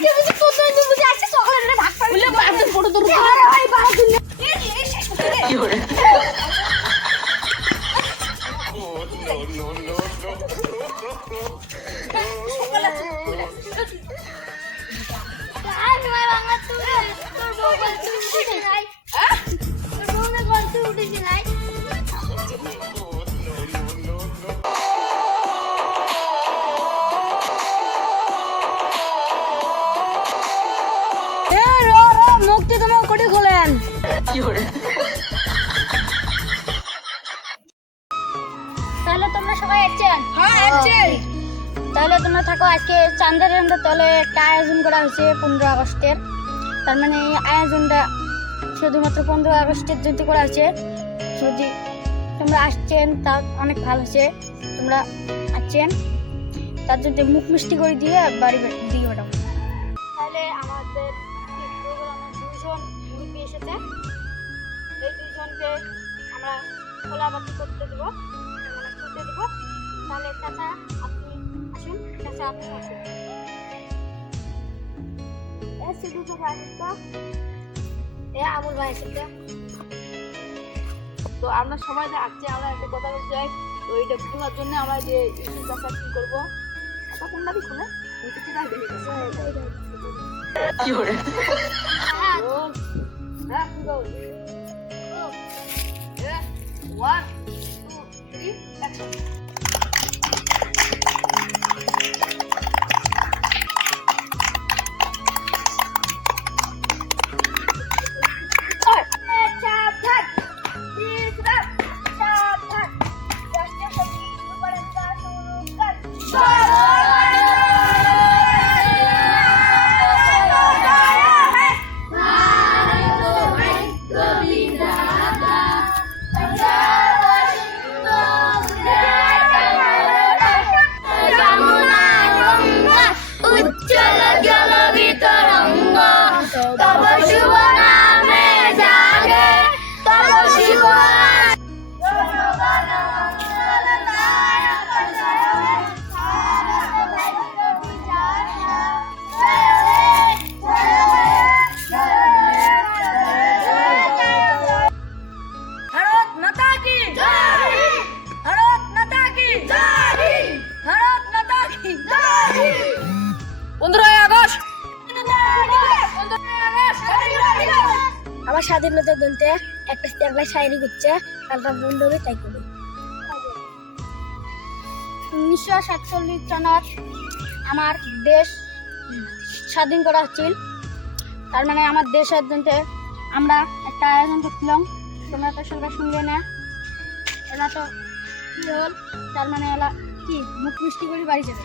আজকে বুঝি তোর তুই বুঝি আজকে চকলেটের ভাগ পাবি বলে বাদ ফটো তোর আরে ভাই বাদ দিন এই শেষ করতে দে কি হরে আর ভাই বাংলা তুই তোর বউ বলতে উঠে নাই তোর বউ না বলতে উঠে নাই মুক্তি তোমার কোটি খোলেন তাহলে তোমরা সবাই আসছেন হ্যাঁ আসছি তাহলে তোমরা থাকো আজকে চাঁদের তলে একটা আয়োজন করা হয়েছে 15 আগস্টের তার মানে এই আয়োজনটা শুধুমাত্র 15 আগস্টের জন্য করা হয়েছে যদি তোমরা আসছেন তা অনেক ভালো হয়েছে তোমরা আসছেন তার জন্য মুখ মিষ্টি করে দিয়ে বাড়ি দিয়ে পাঠাবো তাহলে আমাদের দুজন মুরব্বী এসেছে এই দুজনকে আমরা খোলাবাতি করতে দেবো মানে খুলতে দেবো তাহলে চাচা আপনি আসুন চাচা আপনি আসুন এসে দুটো ভাই আসতো এ আমুল ভাই এসেছে তো আমরা সবাই যে আসছি আমরা একটা কথা বলতে চাই তো এইটা খোলার জন্য আমরা যে ইস্যু চাষা কি করবো এটা কোনটা কি খুলে কি করে হ্যাঁ খুলো 1 2 3 অ্যাকশন আমার স্বাধীনতা দিনতে একটা শায়রি করছে কালটা বন্ধ হবে তাই করি 1947 সনত আমার দেশ স্বাধীন করা হচ্ছিল তার মানে আমার দেশের দিনতে আমরা একটা আয়োজন করছিলাম তোমরা তো সবাই শুনবে না এলা তো কি হল তার মানে এলা কি মুখ মিষ্টি করে বাড়ি যাবে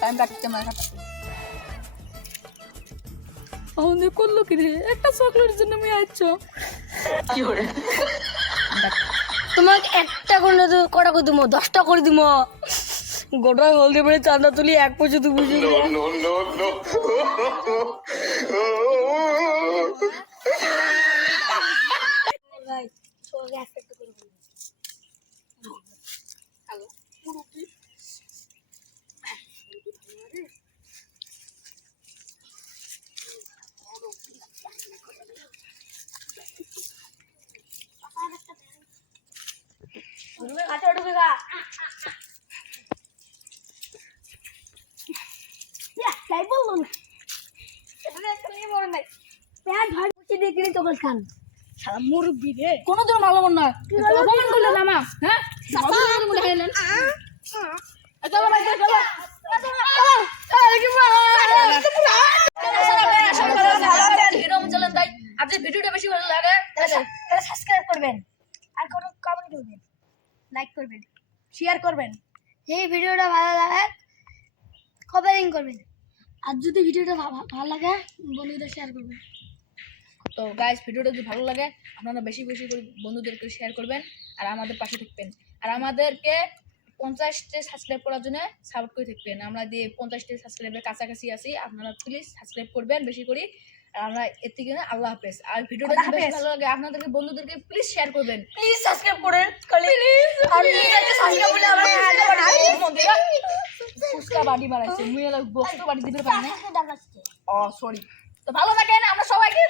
টাইম রাখতে মারা আমাদের করলো কি রে একটা চকলেটের জন্য আমি আইছো কি করে তোমাকে একটা করে কটা করে দিবো 10টা করে দিব গোটা হলদে মানে চাঁদা তুলি 1 পর্যন্ত বুঝে ভাই সোগে একটা করে বলবো হ্যালো মুরুকি কোনো তোর ভালো মন নয় অপমান করলেন আমা হ্যাঁ আপনি ভিডিওটা বেশি ভালো লাগে তাহলে সাবস্ক্রাইব করবেন আর কোনো কমেন্ট করবেন লাইক করবেন শেয়ার করবেন এই ভিডিওটা ভালো লাগে কমেন্ট করবেন আর যদি ভিডিওটা ভালো লাগে বন্ধুদের শেয়ার করবেন তো গাইস ভিডিওটা যদি ভালো লাগে আপনারা বেশি বেশি করে বন্ধুদেরকে শেয়ার করবেন আর আমাদের পাশে থাকবেন আর আমাদেরকে 50টা সাবস্ক্রাইব করার জন্য সাপোর্ট করে থাকবেন। আমরা দিয়ে 50টা সাবস্ক্রাইবের কাছাকাছি আছি, আপনারা প্লিজ সাবস্ক্রাইব করবেন বেশি করে। আর আমরা এর থেকে আল্লাহ হাফেজ। আর ভিডিওটা যদি বেশি ভালো লাগে আপনাদেরকে বন্ধুদেরকে প্লিজ শেয়ার করবেন, প্লিজ সাবস্ক্রাইব করেন প্লিজ আর সাবস্ক্রাইব করলে আমরা ফুসকা বাড়ি মারাইছে মুই লাগব বস্তু বাড়ি দিতে পারি না। সরি। তো ভালো থাকেন, আমরা সবাইকে